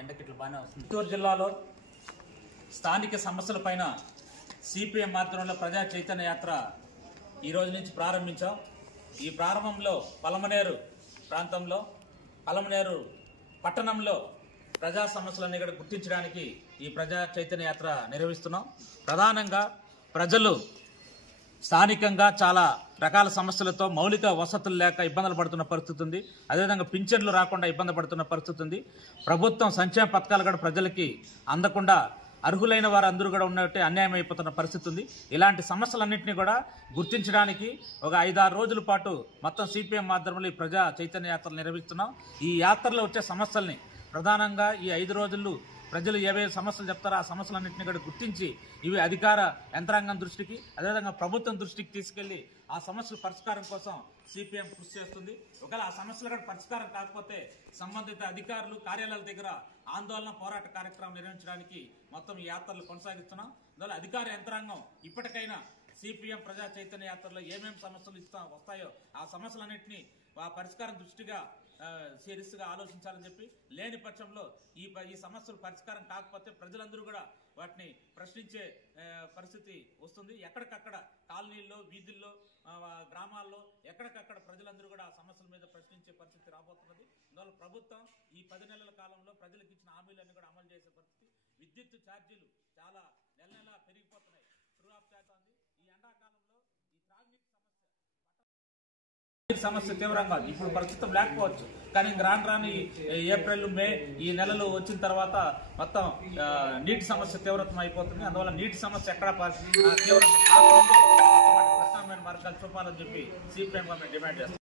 ఎండకిట్లు బాగానే వస్తుంది. చిత్తూరు జిల్లాలో స్థానిక సమస్యలపైన సిపిఎం ఆధ్వర్యంలో ప్రజా చైతన్య యాత్ర ఈ రోజు నుంచి ప్రారంభించాం. ఈ ప్రారంభంలో పలమనేరు ప్రాంతంలో పలమనేరు పట్టణంలో ప్రజా సమస్యలన్నీ కూడా గుర్తించడానికి ఈ ప్రజా చైతన్య యాత్ర నిర్వహిస్తున్నాం. ప్రధానంగా ప్రజలు స్థానికంగా చాలా రకాల సమస్యలతో మౌలిక వసతులు లేక ఇబ్బందులు పడుతున్న పరిస్థితి ఉంది. అదేవిధంగా పింఛన్లు రాకుండా ఇబ్బంది పడుతున్న పరిస్థితి ఉంది. ప్రభుత్వం సంక్షేమ పథకాలు కూడా ప్రజలకి అందకుండా అర్హులైన వారు అందరూ కూడా ఉన్నట్టే అన్యాయం అయిపోతున్న పరిస్థితి ఉంది. ఇలాంటి సమస్యలన్నింటినీ కూడా గుర్తించడానికి ఒక 5-6 రోజుల పాటు మొత్తం సిపిఎం ఆధ్వర్యంలో ఈ ప్రజా చైతన్య యాత్రలు నిర్వహిస్తున్నాం. ఈ యాత్రలో వచ్చే సమస్యల్ని ప్రధానంగా ఈ 5 రోజుల్లో ప్రజలు ఏవే సమస్యలు చెప్తారో ఆ సమస్యలన్నింటినీ కూడా గుర్తించి ఇవి అధికార యంత్రాంగం దృష్టికి అదేవిధంగా ప్రభుత్వం దృష్టికి తీసుకెళ్లి ఆ సమస్యల పరిష్కారం కోసం సిపిఎం కృషి చేస్తుంది. ఒకవేళ ఆ సమస్యలు కూడా పరిష్కారం కాకపోతే సంబంధిత అధికారులు కార్యాలయాల దగ్గర ఆందోళన పోరాట కార్యక్రమం నిర్వహించడానికి మొత్తం ఈ యాత్రలు కొనసాగిస్తున్నాం. అందువల్ల అధికార యంత్రాంగం ఇప్పటికైనా సిపిఎం ప్రజా చైతన్య యాత్రలో ఏమేమి సమస్యలు వస్తాయో ఆ సమస్యలన్నింటినీ ఆ పరిష్కారం దృష్టిగా సీరియస్ గా ఆలోచించాలని చెప్పి, లేని పక్షంలో ఈ సమస్యలు పరిష్కారం కాకపోతే ప్రజలందరూ కూడా వాటిని ప్రశ్నించే పరిస్థితి వస్తుంది. ఎక్కడికక్కడ కాలనీల్లో, వీధుల్లో, గ్రామాల్లో ఎక్కడికక్కడ ప్రజలందరూ కూడా ఆ సమస్యల మీద ప్రశ్నించే పరిస్థితి రాబోతున్నది. అందువల్ల ప్రభుత్వం ఈ 10 నెలల కాలంలో ప్రజలకు ఇచ్చిన హామీలన్నీ కూడా అమలు చేసే పరిస్థితి. విద్యుత్ ఛార్జీలు చాలా నెల పెరిగిపోతున్నాయి. ట్రూ ఆఫ్ చేస్తుంది. ఈ ఎండాకాలంలో ఈ త్రాగునీటి సమస్య తీవ్రంగా ఉంది. ఇప్పుడు ప్రస్తుతం లేకపోవచ్చు, కానీ రాను ఏప్రిల్, మే ఈ నెలలు వచ్చిన తర్వాత మొత్తం నీటి సమస్య తీవ్రతం అయిపోతుంది. అందువల్ల నీటి సమస్య ఎక్కడ తీవ్రత ప్రత్యామ్నాయ మార్గాలు చూపాలని చెప్పి సిపిఎం డిమాండ్ చేస్తారు.